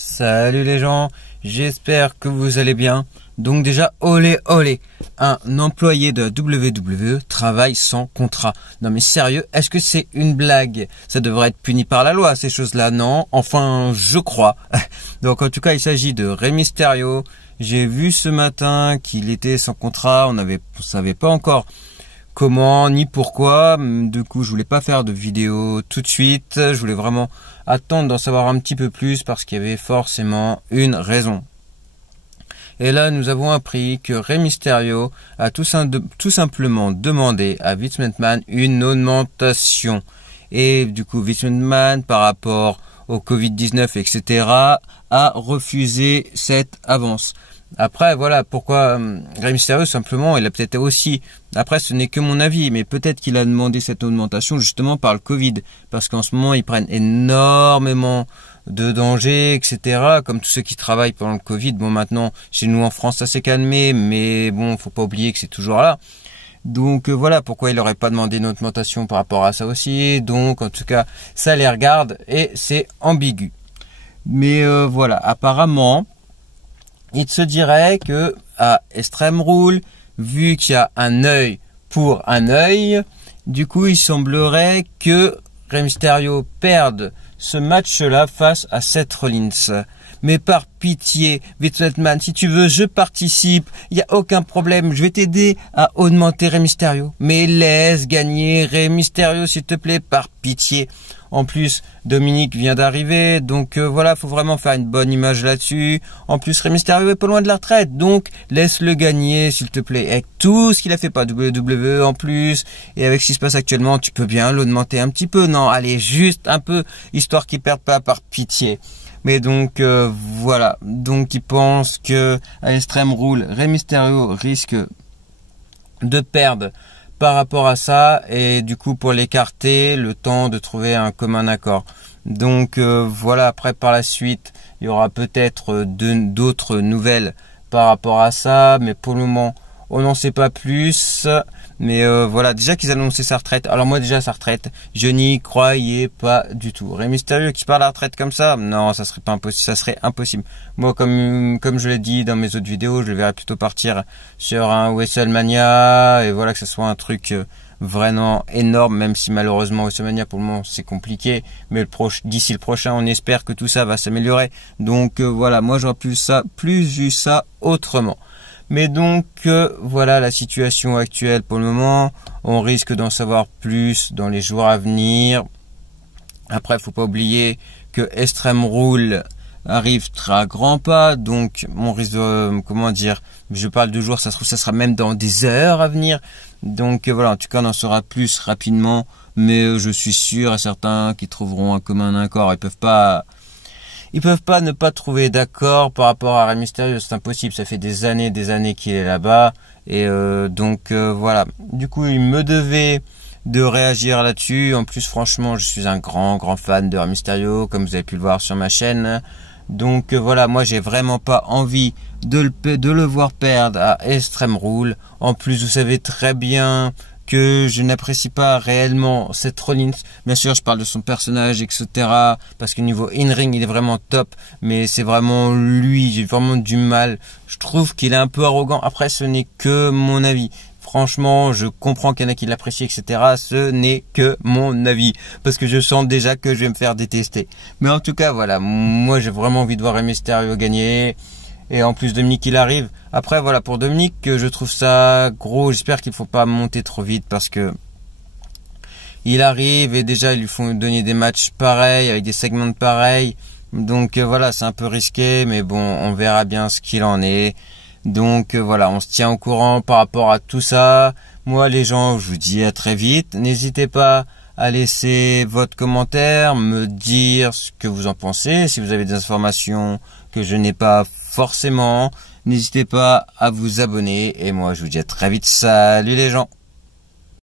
Salut les gens, j'espère que vous allez bien. Donc déjà, olé olé, un employé de WWE travaille sans contrat. Non mais sérieux, est-ce que c'est une blague? Ça devrait être puni par la loi, ces choses-là, non? Enfin, je crois. Donc en tout cas, il s'agit de Rey Mysterio. J'ai vu ce matin qu'il était sans contrat, on savait pas encore comment ni pourquoi. Du coup, je voulais pas faire de vidéo tout de suite. Je voulais vraiment attendre d'en savoir un petit peu plus parce qu'il y avait forcément une raison. Et là, nous avons appris que Rey Mysterio a tout simplement demandé à Vince McMahon une augmentation. Et du coup, Vince McMahon, par rapport au Covid-19, etc., a refusé cette avance. Après, voilà pourquoi Rey Mysterio, simplement, il a peut-être aussi, après ce n'est que mon avis, mais peut-être qu'il a demandé cette augmentation justement par le Covid, parce qu'en ce moment, ils prennent énormément de dangers, etc., comme tous ceux qui travaillent pendant le Covid. Bon, maintenant, chez nous en France, ça s'est calmé, mais bon, faut pas oublier que c'est toujours là. Donc voilà pourquoi il n'aurait pas demandé une augmentation par rapport à ça aussi. Donc, en tout cas, ça les regarde et c'est ambigu. Mais voilà, apparemment, il se dirait que à Extreme Rules, vu qu'il y a un œil pour un œil, du coup il semblerait que Rey Mysterio perde ce match-là face à Seth Rollins. Mais par pitié, Vince McMahon, si tu veux, je participe, il n'y a aucun problème, je vais t'aider à augmenter Rey Mysterio. Mais laisse gagner Rey Mysterio, s'il te plaît, par pitié. En plus, Dominique vient d'arriver, donc voilà, faut vraiment faire une bonne image là-dessus. En plus, Rey Mysterio est pas loin de la retraite, donc laisse-le gagner, s'il te plaît. Avec tout ce qu'il a fait par WWE en plus, et avec ce qui se passe actuellement, tu peux bien l'augmenter un petit peu. Non, allez, juste un peu, histoire qu'il perde pas par pitié. Mais donc voilà, donc il pense que à Extreme Rules, Rey Mysterio risque de perdre par rapport à ça, et du coup pour l'écarter, le temps de trouver un commun accord. Donc voilà, après par la suite, il y aura peut-être d'autres nouvelles par rapport à ça, mais pour le moment, on n'en sait pas plus. Mais voilà, déjà qu'ils annonçaient sa retraite. Alors moi déjà sa retraite, je n'y croyais pas du tout. Rey Mysterio qui part à la retraite comme ça, non, ça serait pas impossible, ça serait impossible. Moi comme je l'ai dit dans mes autres vidéos, je le verrais plutôt partir sur un WrestleMania, et voilà, que ce soit un truc vraiment énorme, même si malheureusement WrestleMania pour le moment c'est compliqué, mais d'ici le prochain, on espère que tout ça va s'améliorer. Donc voilà, moi j'aurais plus vu ça autrement. Mais donc voilà la situation actuelle pour le moment. On risque d'en savoir plus dans les jours à venir. Après, faut pas oublier que Extreme Rules arrive à grands pas, donc on risque de, comment dire, je parle de jours, ça se trouve ça sera même dans des heures à venir. Donc voilà, en tout cas on en saura plus rapidement, mais je suis sûr et certain qu'ils trouveront un commun accord. Ils peuvent pas ne pas trouver d'accord par rapport à Rey Mysterio, c'est impossible, ça fait des années qu'il est là-bas, et donc voilà. Du coup, il me devait de réagir là-dessus. En plus, franchement, je suis un grand fan de Rey Mysterio, comme vous avez pu le voir sur ma chaîne. Donc voilà, moi j'ai vraiment pas envie de le voir perdre à Extreme Rules. En plus, vous savez très bien que je n'apprécie pas réellement Seth Rollins. Bien sûr, je parle de son personnage, etc. Parce que niveau in-ring, il est vraiment top. Mais c'est vraiment lui, j'ai vraiment du mal. Je trouve qu'il est un peu arrogant. Après, ce n'est que mon avis. Franchement, je comprends qu'il y en a qui l'apprécient, etc. Ce n'est que mon avis. Parce que je sens déjà que je vais me faire détester. Mais en tout cas, voilà. Moi, j'ai vraiment envie de voir Rey Mysterio gagner. Et en plus, Dominique, il arrive. Après, voilà, pour Dominique, je trouve ça gros. J'espère qu'il ne faut pas monter trop vite parce que il arrive et déjà, ils lui font donner des matchs pareils, avec des segments pareils. Donc voilà, c'est un peu risqué, mais bon, on verra bien ce qu'il en est. Donc voilà, on se tient au courant par rapport à tout ça. Moi, les gens, je vous dis à très vite. N'hésitez pas à laisser votre commentaire, me dire ce que vous en pensez. Si vous avez des informations que je n'ai pas forcément, n'hésitez pas à vous abonner. Et moi, je vous dis à très vite. Salut les gens!